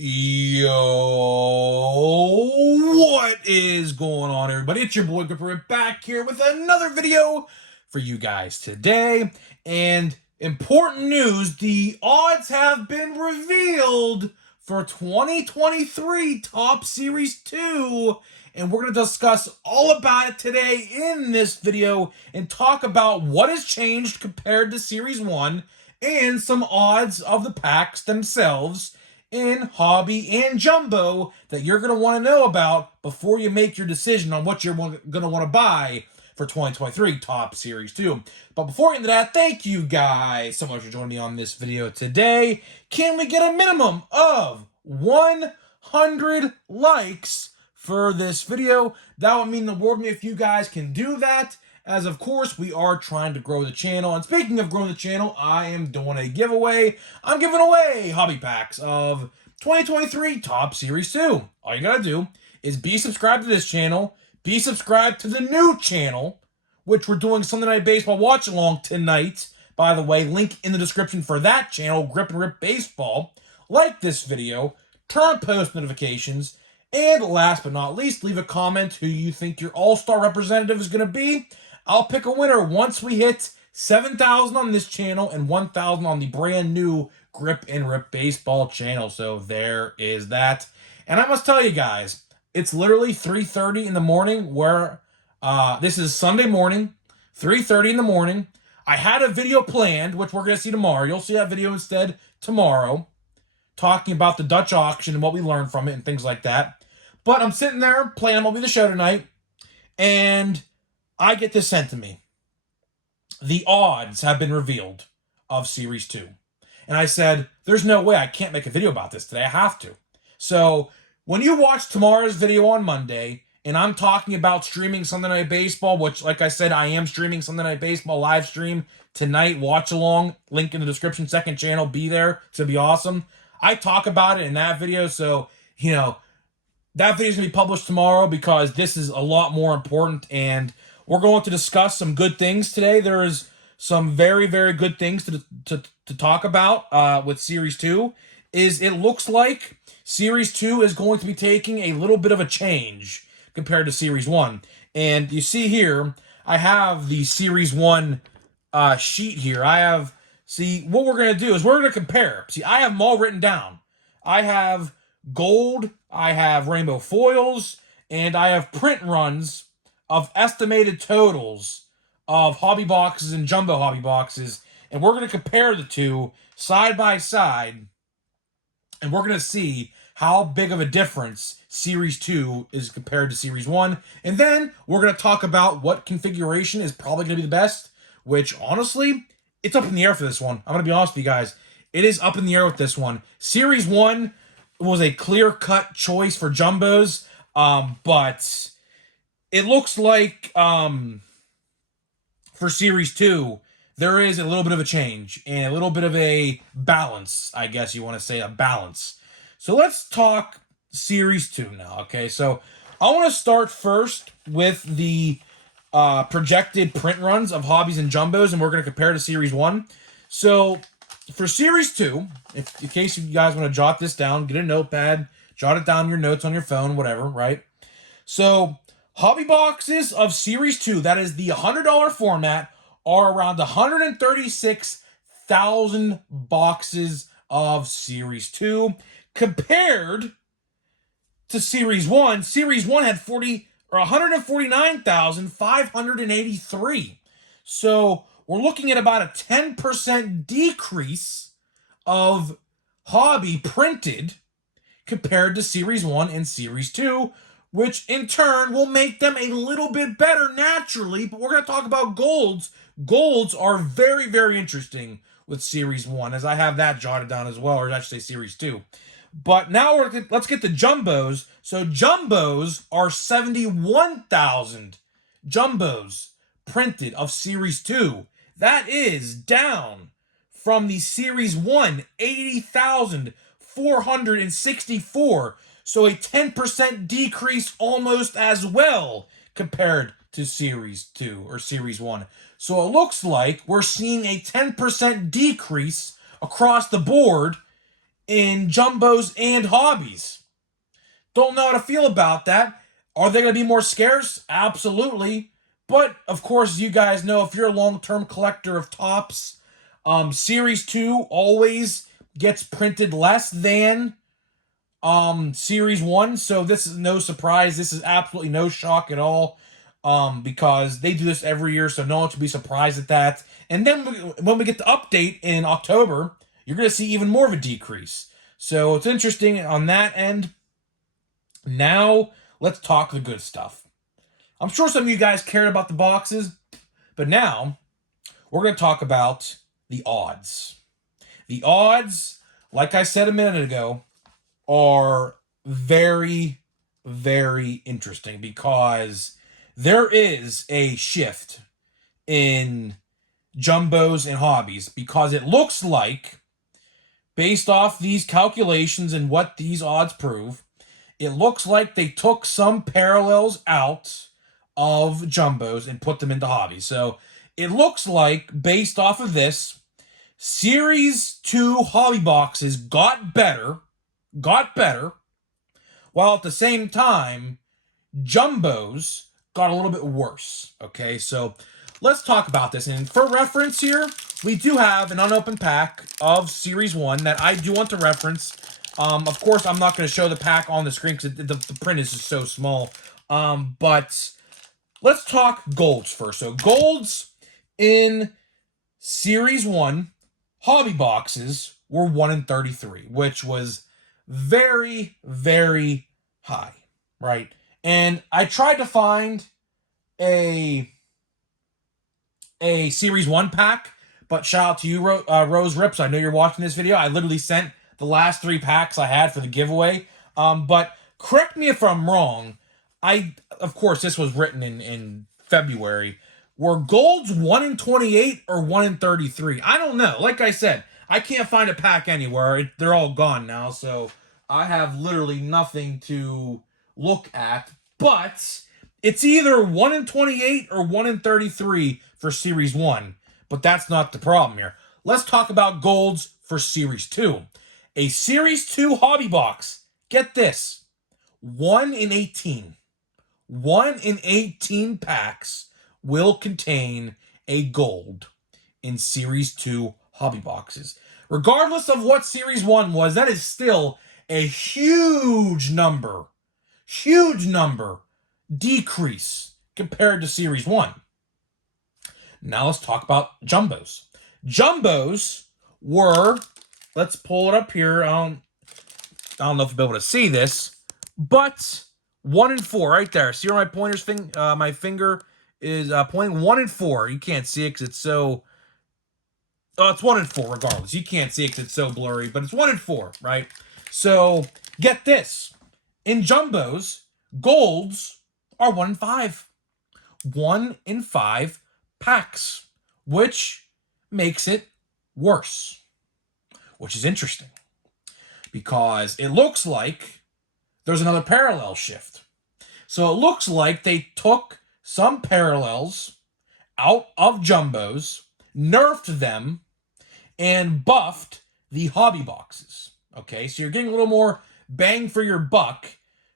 Yo, what is going on, everybody? It's your boy Gripper back here with another video for you guys today. And important news, the odds have been revealed for 2023 Top Series 2. And we're going to discuss all about it today in this video and talk about what has changed compared to Series 1 and some odds of the packs themselves in hobby and jumbo that you're going to want to know about before you make your decision on what you're going to want to buy for 2023 Top Series 2. But before we get into that, thank you guys so much for joining me on this video today. Can we get a minimum of 100 likes for this video? That would mean the world to me if you guys can do that, as of course we are trying to grow the channel. And speaking of growing the channel, I am doing a giveaway. I'm giving away hobby packs of 2023 Top Series 2. All you gotta do is be subscribed to this channel, be subscribed to the new channel, which we're doing Sunday Night Baseball watch along tonight. By the way, link in the description for that channel, Grip and Rip Baseball. Like this video, turn on post notifications, and last but not least, leave a comment who you think your all-star representative is going to be. I'll pick a winner once we hit 7,000 on this channel and 1,000 on the brand new Grip and Rip Baseball channel. So there is that. And I must tell you guys, it's literally 3:30 in the morning where this is Sunday morning, 3:30 in the morning. I had a video planned, which we're going to see tomorrow. You'll see that video instead tomorrow, talking about the Dutch auction and what we learned from it and things like that. But I'm sitting there planning what will be the show tonight, and I get this sent to me. The odds have been revealed of Series 2. And I said, there's no way I can't make a video about this today. I have to. So when you watch tomorrow's video on Monday, and I'm talking about streaming Sunday Night Baseball, which, like I said, I am streaming Sunday Night Baseball live stream tonight. Watch along. Link in the description, second channel. Be there. It's going to be awesome. I talk about it in that video, so, you know, that video is going to be published tomorrow because this is a lot more important, and we're going to discuss some good things today. There is some very, very good things to talk about with Series 2. It looks like Series 2 is going to be taking a little bit of a change compared to Series 1. And you see here, I have the Series 1 sheet here. See, what we're going to do is we're going to compare. See, I have them all written down. I have gold, I have rainbow foils, and I have print runs of estimated totals of hobby boxes and jumbo hobby boxes. And we're going to compare the two side by side. And we're going to see how big of a difference Series 2 is compared to Series 1. And then we're going to talk about what configuration is probably going to be the best, which honestly, it's up in the air for this one. I'm going to be honest with you guys. It is up in the air with this one. Series 1 was a clear-cut choice for jumbos, but it looks like for Series 2, there is a little bit of a change and a little bit of a balance, I guess you want to say, a balance. So let's talk Series 2 now, okay? So I want to start first with the projected print runs of hobbies and jumbos, and we're going to compare to Series 1. So for Series 2, in case you guys want to jot this down, get a notepad, jot it down in your notes on your phone, whatever, right? So hobby boxes of Series 2, that is the $100 format, are around 136,000 boxes of Series 2 compared to Series 1. Series 1 had 149,583. So we're looking at about a 10% decrease of hobby printed compared to Series 1 and Series 2, which in turn will make them a little bit better naturally. But we're going to talk about golds. Golds are very, very interesting with Series 1, as I have that jotted down as well, or I should say Series 2. But now let's get to jumbos. So jumbos are 71,000 jumbos printed of Series 2. That is down from the Series 1, 80,464. So a 10% decrease almost as well compared to Series 2 or Series 1. So it looks like we're seeing a 10% decrease across the board in jumbos and hobbies. Don't know how to feel about that. Are they going to be more scarce? Absolutely. But, of course, you guys know if you're a long-term collector of Topps, Series 2 always gets printed less than Series 1. So this is no surprise. This is absolutely no shock at all, because they do this every year, so no one should be surprised at that. And then when we get the update in October, you're going to see even more of a decrease. So it's interesting on that end. Now, let's talk the good stuff. I'm sure some of you guys cared about the boxes, but now we're going to talk about the odds. The odds, like I said a minute ago, are very, very interesting because there is a shift in jumbos and hobbies, because it looks like, based off these calculations and what these odds prove, it looks like they took some parallels out of jumbos and put them into hobbies. So it looks like, based off of this, Series 2 hobby boxes got better, while at the same time, jumbos got a little bit worse. Okay, so let's talk about this. And for reference here, we do have an unopened pack of Series 1 that I do want to reference. Of course, I'm not going to show the pack on the screen because the print is just so small. But let's talk golds first. So golds in Series 1 hobby boxes were 1 in 33, which was very, very high, right? And I tried to find a Series 1 pack, but shout out to you, Rose Rips. I know you're watching this video. I literally sent the last 3 packs I had for the giveaway. But correct me if I'm wrong. Of course, this was written in February. Were golds 1 in 28 or 1 in 33? I don't know. Like I said, I can't find a pack anywhere. They're all gone now, so I have literally nothing to look at. But it's either 1 in 28 or 1 in 33 for Series 1. But that's not the problem here. Let's talk about golds for Series 2. A Series 2 hobby box, get this, 1 in 18. 1 in 18 packs will contain a gold in Series 2 hobby boxes. Regardless of what Series 1 was, that is still a huge number decrease compared to Series 1. Now let's talk about jumbos. Jumbos were, let's pull it up here. I don't know if you'll be able to see this, but 1 in 4 right there. See where my finger is pointing? 1 in 4. You can't see it because it's so... Oh, it's 1 in 4 regardless. You can't see it because it's so blurry, but it's 1 in 4, right? So, get this. In jumbos, golds are 1 in 5. 1 in 5 packs, which makes it worse, which is interesting because it looks like there's another parallel shift. So it looks like they took some parallels out of jumbos, nerfed them, and buffed the hobby boxes. Okay, so you're getting a little more bang for your buck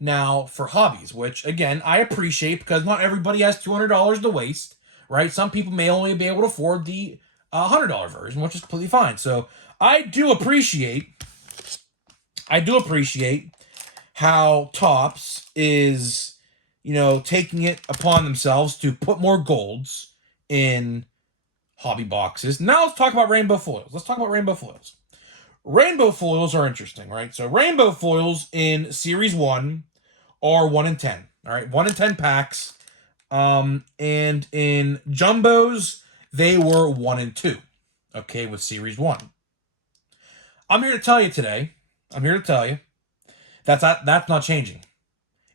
now for hobbies, which, again, I appreciate because not everybody has $200 to waste, right? Some people may only be able to afford the $100 version, which is completely fine. So I do appreciate how Topps is, taking it upon themselves to put more golds in hobby boxes. Now let's talk about rainbow foils. Rainbow foils are interesting, right? So rainbow foils in Series 1 are 1 in 10. All right, 1 in 10 packs. And in jumbos, they were 1 in 2. Okay, with Series 1. I'm here to tell you today, that's not changing.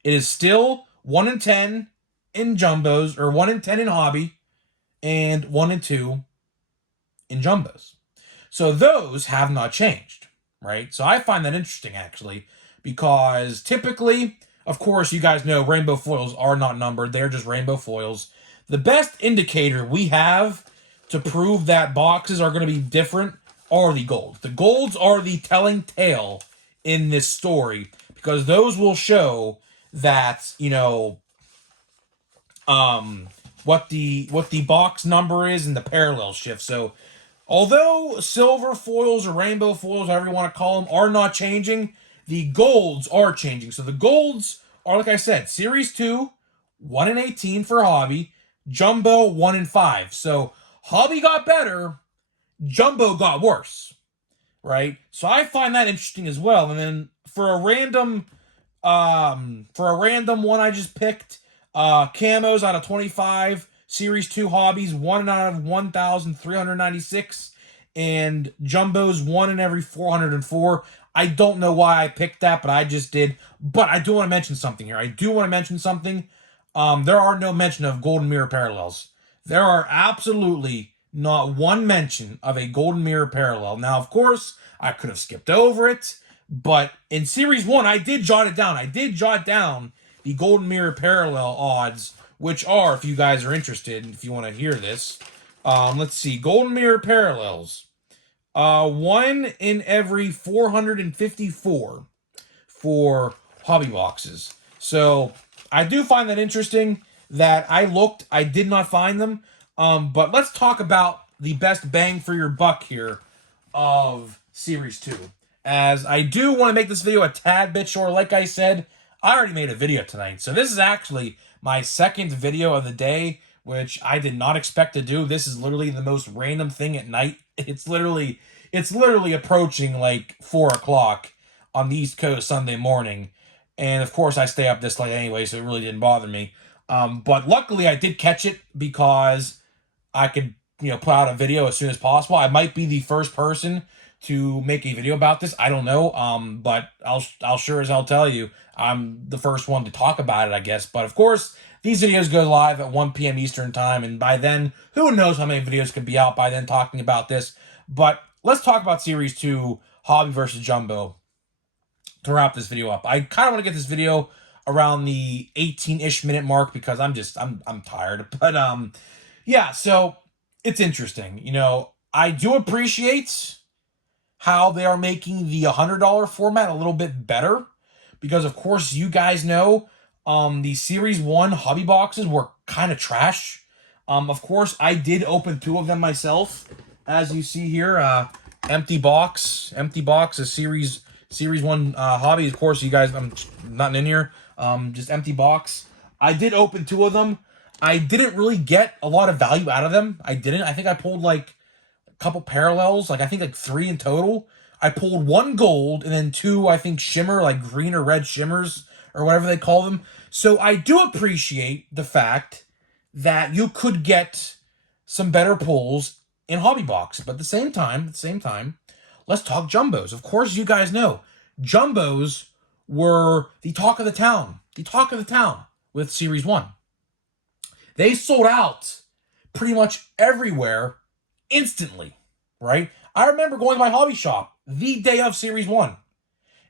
It is still 1 in 10 in jumbos, or 1 in 10 in hobby, and 1 in 2 in jumbos. So those have not changed, right? So I find that interesting, actually, because typically, of course, you guys know rainbow foils are not numbered. They're just rainbow foils. The best indicator we have to prove that boxes are going to be different are the golds. The golds are the telling tale in this story because those will show that, what the box number is and the parallel shift. So although silver foils or rainbow foils, however you want to call them, are not changing, the golds are changing. So the golds are, like I said, Series 2, 1 in 18 for Hobby, Jumbo 1 in 5. So Hobby got better, Jumbo got worse, right? So I find that interesting as well. And then for a random one I just picked, camos out of 25, Series 2 hobbies, 1 out of 1,396, and jumbos 1 in every 404. I don't know why I picked that, but I just did. But I do want to mention something here. There are no mention of golden mirror parallels. There are absolutely not one mention of a golden mirror parallel. Now, of course, I could have skipped over it, but in Series 1, I did jot it down. I did jot down the golden mirror parallel odds, which are, if you guys are interested, if you want to hear this, let's see, golden mirror parallels. 1 in every 454 for hobby boxes. So I do find that interesting that I looked, I did not find them. But let's talk about the best bang for your buck here of Series 2. As I do want to make this video a tad bit short. Like I said, I already made a video tonight. So this is actually my second video of the day, which I did not expect to do. This is literally the most random thing at night. It's literally approaching like 4 o'clock on the East Coast Sunday morning. And of course I stay up this late anyway, so it really didn't bother me. But luckily I did catch it because I could, put out a video as soon as possible. I might be the first person to make a video about this. I don't know. But I'll sure as hell tell you I'm the first one to talk about it, I guess. But of course, these videos go live at 1 p.m. Eastern time, and by then, who knows how many videos could be out by then talking about this. But let's talk about Series 2 Hobby versus Jumbo to wrap this video up. I kind of want to get this video around the 18-ish minute mark because I'm tired. But yeah, so it's interesting. I do appreciate how they are making the $100 format a little bit better because, of course, you guys know the Series 1 hobby boxes were kind of trash. Of course, I did open 2 of them myself. As you see here, empty box is Series 1 hobby. Of course, you guys, I'm not in here. Just empty box. I did open 2 of them. I didn't really get a lot of value out of them. I think I pulled like a couple parallels, I think like 3 in total. I pulled 1 gold and then 2, I think, shimmer, like green or red shimmers or whatever they call them. So I do appreciate the fact that you could get some better pulls in hobby box. But at the same time, let's talk jumbos. Of course, you guys know jumbos were the talk of the town. With Series 1. They sold out pretty much everywhere instantly, right? I remember going to my hobby shop the day of Series 1,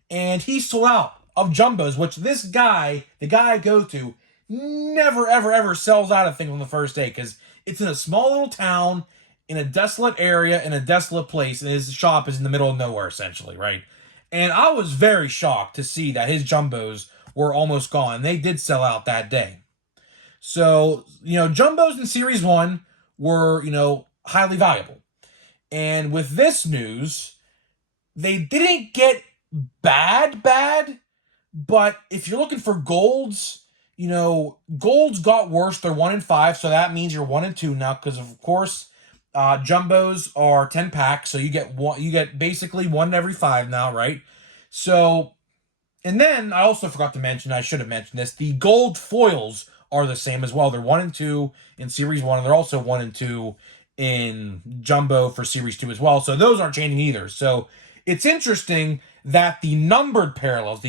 and he sold out of jumbos, which this guy, the guy I go to, never, ever, ever sells out of things on the first day because it's in a small little town, in a desolate area, in a desolate place, and his shop is in the middle of nowhere, essentially, right? And I was very shocked to see that his jumbos were almost gone. They did sell out that day. So, jumbos in Series 1 were, highly valuable. And with this news, they didn't get bad, but if you're looking for golds, golds got worse. They're 1 in 5, so that means you're 1 in 2 now, because of course, jumbos are 10 packs, so you get basically 1 in every 5 now, right? So, and then I also forgot to mention, I should have mentioned this, the gold foils are the same as well. They're 1 and 2 in Series 1, and they're also 1 and 2 in Jumbo for Series 2 as well. So those aren't changing either. So it's interesting that the numbered parallels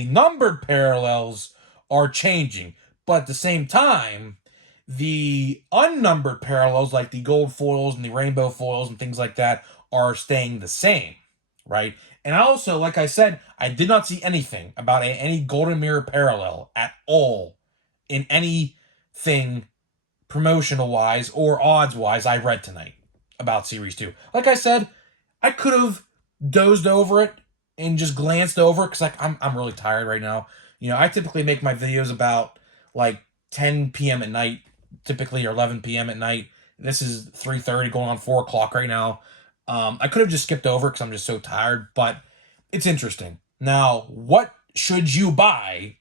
are changing. But at the same time, the unnumbered parallels, like the gold foils and the rainbow foils and things like that, are staying the same, right? And also, like I said, I did not see anything about any golden mirror parallel at all in anything promotional-wise or odds-wise I read tonight about Series 2. Like I said, I could have dozed over it and just glanced over because like I'm really tired right now. I typically make my videos about like 10 p.m. at night, typically, or 11 p.m. at night. This is 3:30, going on 4 o'clock right now. I could have just skipped over because I'm just so tired, but it's interesting. Now, what should you buy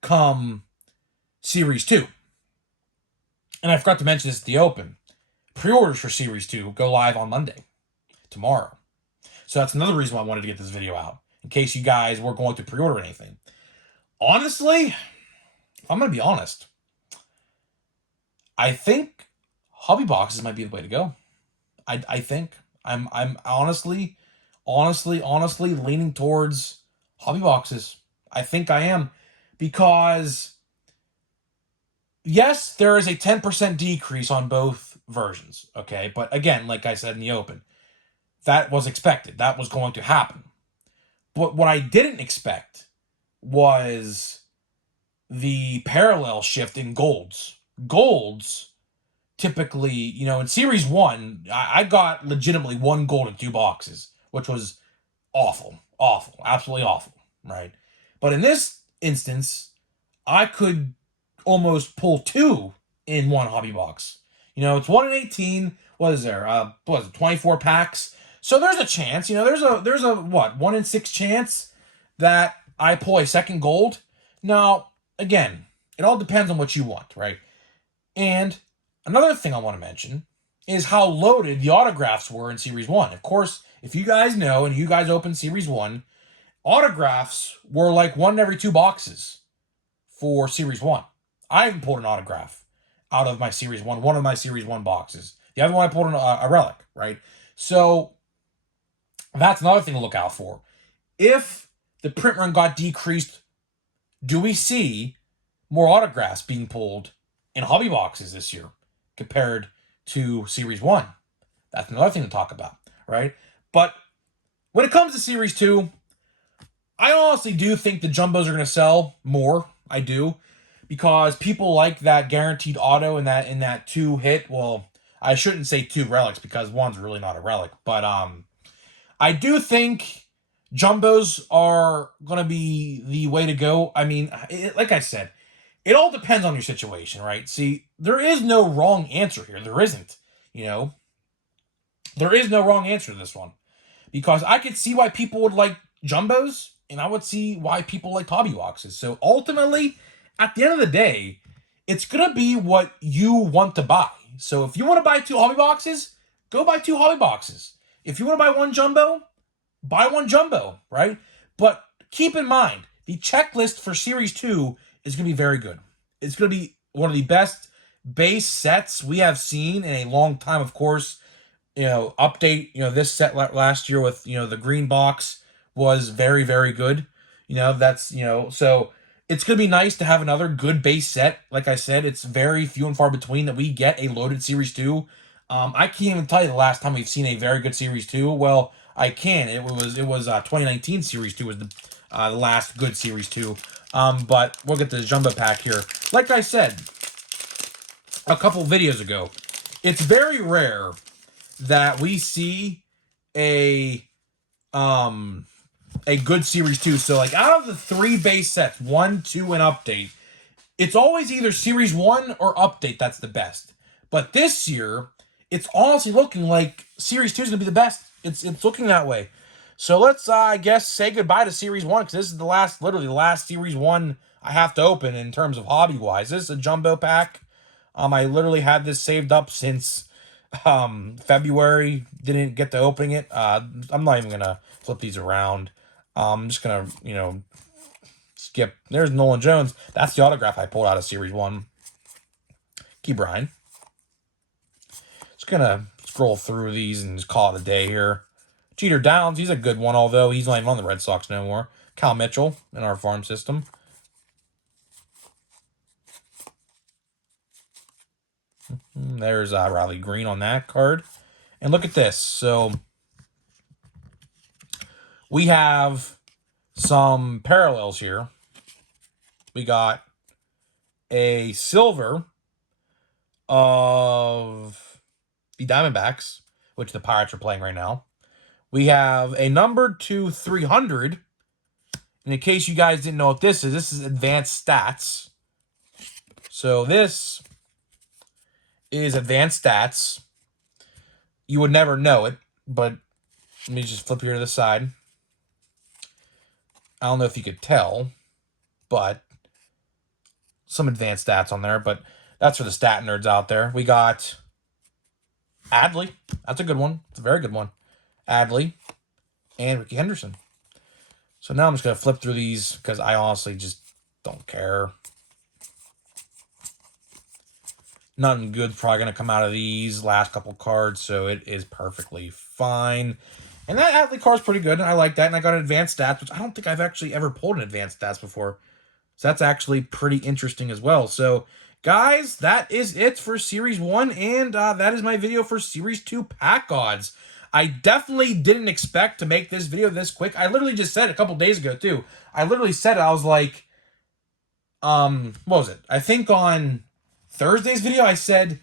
come Series 2? And I forgot to mention this at the open. Pre-orders for Series 2 go live on Monday, tomorrow. So that's another reason why I wanted to get this video out, in case you guys were going to pre-order anything. Honestly, if I'm going to be honest, I think hobby boxes might be the way to go. I think I'm honestly leaning towards hobby boxes. I think I am, because yes, there is a 10% decrease on both versions, okay? But again, like I said in the open, that was expected. That was going to happen. But what I didn't expect was the parallel shift in golds. Golds, typically, in Series 1, I got legitimately one gold in 2 boxes, which was awful. Awful. Absolutely awful, right? But in this instance, I could almost pull 2 in one hobby box. It's 1 in 18. What is there? What is it? 24 packs. So there's a chance. There's a what? 1 in 6 chance that I pull a second gold. Now, again, it all depends on what you want, right? And another thing I want to mention is how loaded the autographs were in Series 1. Of course, if you guys know and you guys open Series 1, autographs were like 1 in every 2 boxes for Series 1. I haven't pulled an autograph out of my Series 1, one of my Series 1 boxes. The other one I pulled a relic, right? So that's another thing to look out for. If the print run got decreased, do we see more autographs being pulled in hobby boxes this year compared to Series 1? That's another thing to talk about, right? But when it comes to Series 2, I honestly do think the jumbos are going to sell more. I do. Because people like that guaranteed auto in that 2 hit. Well, I shouldn't say 2 relics because one's really not a relic. But I do think jumbos are going to be the way to go. I mean, like I said, it all depends on your situation, right? See, there is no wrong answer here. There isn't. There is no wrong answer to this one. Because I could see why people would like jumbos, and I would see why people like hobby boxes. So ultimately, at the end of the day, it's going to be what you want to buy. So if you want to buy 2 hobby boxes, go buy 2 hobby boxes. If you want to buy 1 jumbo, buy 1 jumbo, right? But keep in mind, the checklist for Series 2 is going to be very good. It's going to be one of the best base sets we have seen in a long time, of course. Update, this set last year with, the green box was very, very good. That's, so it's going to be nice to have another good base set. Like I said, it's very few and far between that we get a loaded Series 2. I can't even tell you the last time we've seen a very good Series 2. Well, I can. It was 2019 Series 2 was the last good Series 2. But we'll get the jumbo pack here. Like I said a couple videos ago, it's very rare that we see a good Series 2. So, like, out of the 3 base sets, 1, 2, and Update, it's always either Series 1 or Update that's the best. But this year, it's honestly looking like Series 2 is going to be the best. It's looking that way. So let's, I guess, say goodbye to Series 1, because this is literally the last Series 1 I have to open in terms of hobby-wise. This is a jumbo pack. I literally had this saved up since February. Didn't get to opening it. I'm not even gonna flip these around. I'm just gonna skip. There's Nolan Jones. That's the autograph I pulled out of Series 1. Keep Ryan. Just gonna scroll through these and just call it a day here. Jeter Downs, he's a good one, although he's not even on the Red Sox no more. Cal Mitchell in our farm system. There's Riley Green on that card. And look at this. So we have some parallels here. We got a silver of the Diamondbacks, which the Pirates are playing right now. We have a number 2 300. And in case you guys didn't know what this is advanced stats. So this is advanced stats. You would never know it, but let me just flip here to the side. I don't know if you could tell, but some advanced stats on there, but that's for the stat nerds out there. We got Adley. That's a good one. It's a very good one. Adley and Ricky Henderson. So now I'm just going to flip through these because I honestly just don't care. Nothing good's probably going to come out of these last couple cards, so it is perfectly fine. And that Adley card's pretty good. I like that. And I got advanced stats, which I don't think I've actually ever pulled an advanced stats before. So that's actually pretty interesting as well. So, guys, that is it for Series 1. And that is my video for Series 2 pack odds. I definitely didn't expect to make this video this quick. I literally just said it a couple days ago, too. I literally said it. I was like, what was it? I think on Thursday's video, I said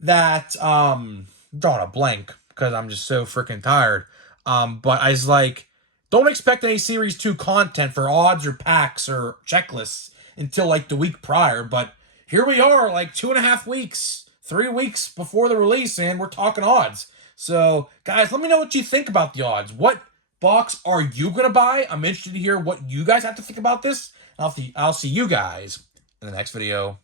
that, drawing a blank because I'm just so freaking tired. But I was like, don't expect any Series 2 content for odds or packs or checklists until like the week prior. But here we are, like 2.5 weeks, 3 weeks before the release, and we're talking odds. So, guys, let me know what you think about the odds. What box are you going to buy? I'm interested to hear what you guys have to think about this. I'll see you guys in the next video.